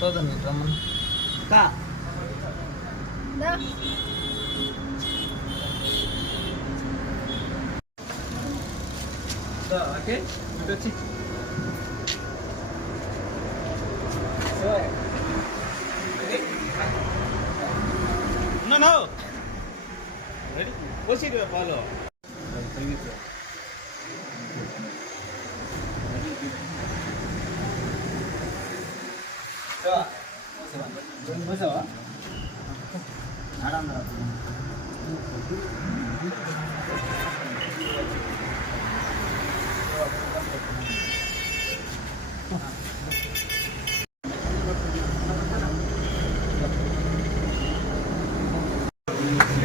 Soda mitraman. Ka. No, no. ಬಸಿದ್ವಿ ಪಾಲು ಸಂಗೀತ Basava ಆಡಂದ್ರ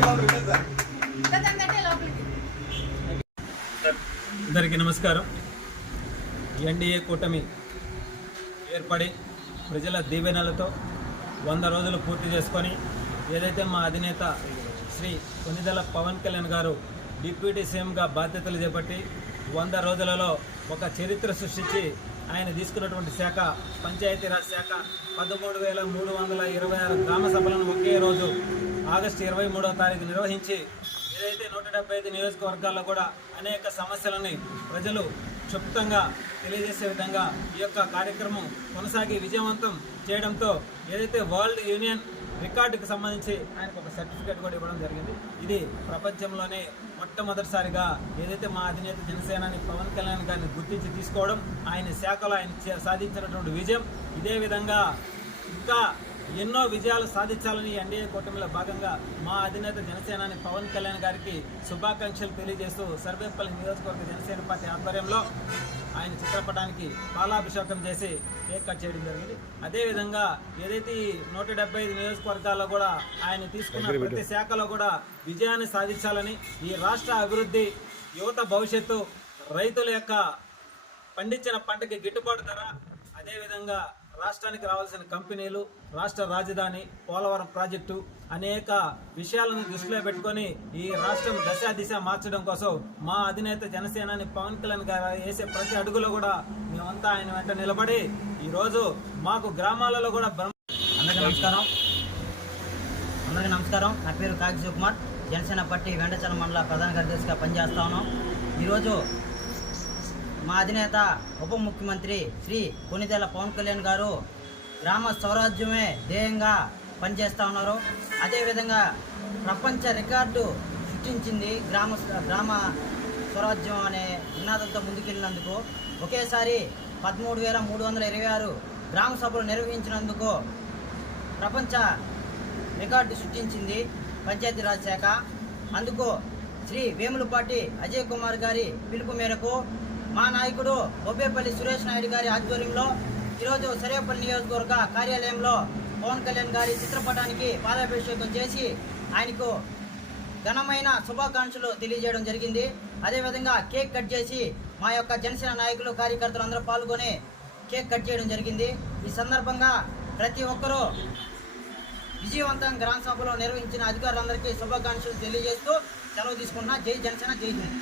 Obrigado. అందరికీ నమస్కారం. ఎన్డీఏ కూటమి ఏర్పడి ప్రజల దీవెనలతో వంద రోజులు పూర్తి చేసుకొని ఏదైతే మా అధినేత శ్రీ కొనిదెల పవన్ కళ్యాణ్ గారు డిప్యూటీ సీఎంగా బాధ్యతలు చేపట్టి వంద రోజులలో ఒక చరిత్ర సృష్టించి ఆయన తీసుకున్నటువంటి శాఖ పంచాయతీరాజ్ శాఖ పదమూడు వేల మూడు వందల ఇరవై ఆరు గ్రామ సభలను ఒకే రోజు ఆగస్టు ఇరవై మూడవ తారీఖు నిర్వహించి ఏదైతే నూట డెబ్బై ఐదు నియోజకవర్గాల్లో కూడా అనేక సమస్యలని ప్రజలు క్షుప్తంగా తెలియజేసే విధంగా ఈ యొక్క కార్యక్రమం కొనసాగి విజయవంతం చేయడంతో ఏదైతే వరల్డ్ యూనియన్ రికార్డుకి సంబంధించి ఆయనకు ఒక సర్టిఫికేట్ కూడా ఇవ్వడం జరిగింది. ఇది ప్రపంచంలోనే మొట్టమొదటిసారిగా ఏదైతే మా అధినేత జనసేనాని పవన్ కళ్యాణ్ గారిని గుర్తించి తీసుకోవడం ఆయన శాఖలో ఆయన చే- సాధించినటువంటి విజయం. ఇదే విధంగా ఇంకా ఎన్నో విజయాలు సాధించాలని ఎన్డీఏ కూటమిలో భాగంగా మా అధినేత జనసేనాని పవన్ కళ్యాణ్ గారికి శుభాకాంక్షలు తెలియజేస్తూ సర్వేపల్లి నియోజకవర్గ జనసేన పార్టీ ఆధ్వర్యంలో ఆయన చిత్రపటానికి పాలాభిషేకం చేసి కేక్ కట్ చేయడం జరిగింది. అదేవిధంగా ఏదైతే ఈ నూట డెబ్బై ఐదు నియోజకవర్గాల్లో కూడా ఆయన తీసుకున్న ప్రతి శాఖలో కూడా విజయాన్ని సాధించాలని ఈ రాష్ట్ర అభివృద్ధి యువత భవిష్యత్తు రైతుల యొక్క పండించిన పంటకి గిట్టుబాటు ధర అదేవిధంగా రాష్ట్రానికి రావాల్సిన కంపెనీలు రాష్ట్ర రాజధాని పోలవరం ప్రాజెక్టు అనేక విషయాలను దృష్టిలో పెట్టుకొని ఈ రాష్ట్రం దశ దిశ మార్చడం కోసం మా అధినేత జనసేనాని పవన్ కళ్యాణ్ గారు వేసే ప్రతి అడుగులో కూడా మేమంతా ఆయన వెంట నిలబడి ఈరోజు మాకు గ్రామాలలో కూడా బ్రహ్మ అందరికీ నమస్కారం. అందరికీ నమస్కారం. నా పేరు కాకి కుమార్ జనసేన పార్టీ వెండచల మండల ప్రధాన కార్యదర్శిగా పనిచేస్తా ఉన్నాం. ఈరోజు మా అధినేత ఉప ముఖ్యమంత్రి శ్రీ కొనిదెల పవన్ కళ్యాణ్ గారు గ్రామ స్వరాజ్యమే ధ్యేయంగా పనిచేస్తూ ఉన్నారు. అదేవిధంగా ప్రపంచ రికార్డు సృష్టించింది గ్రామ గ్రామ స్వరాజ్యం అనే నినాదంతో ముందుకెళ్ళినందుకు ఒకేసారి పదమూడు వేల మూడు వందల ఇరవై ఆరు గ్రామ సభలు నిర్వహించినందుకు ప్రపంచ రికార్డు సృష్టించింది పంచాయతీరాజ్ శాఖ. అందుకు శ్రీ వేములపాటి అజయ్ కుమార్ గారి పిలుపు మేరకు మా నాయకుడు బొబ్బేపల్లి సురేష్ నాయుడు గారి ఆధ్వర్యంలో ఈరోజు సరేపల్లి నియోజకవర్గ కార్యాలయంలో పవన్ కళ్యాణ్ గారి చిత్రపటానికి పాదాభిషేకం చేసి ఆయనకు ఘనమైన శుభాకాంక్షలు తెలియజేయడం జరిగింది. అదేవిధంగా కేక్ కట్ చేసి మా యొక్క జనసేన నాయకులు కార్యకర్తలు అందరూ పాల్గొని కేక్ కట్ చేయడం జరిగింది. ఈ సందర్భంగా ప్రతి ఒక్కరూ విజయవంతంగా గ్రామ సభలో నిర్వహించిన అధికారులందరికీ శుభాకాంక్షలు తెలియజేస్తూ సెలవు తీసుకుంటున్నా జై జనసేన జై హింద్.